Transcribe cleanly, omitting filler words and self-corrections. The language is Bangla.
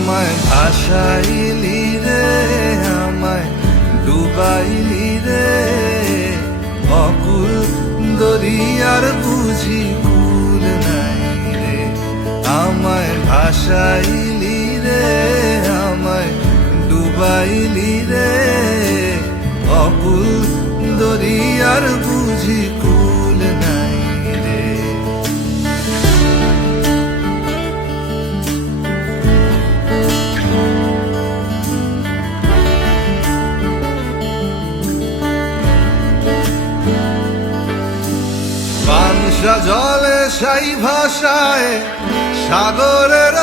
আমায় ভাসাইলি রে, আমায় ডুবাইলি রে, অকুল দরিয়ার বুঝি কুল নাই রে। আমায় ভাসাইলি রে, আমায় ডুবাইলি রে, অকুল দরিয়ার বুঝি কুল নাই রে। পানসা জলে সাই ভাষায় সাগরের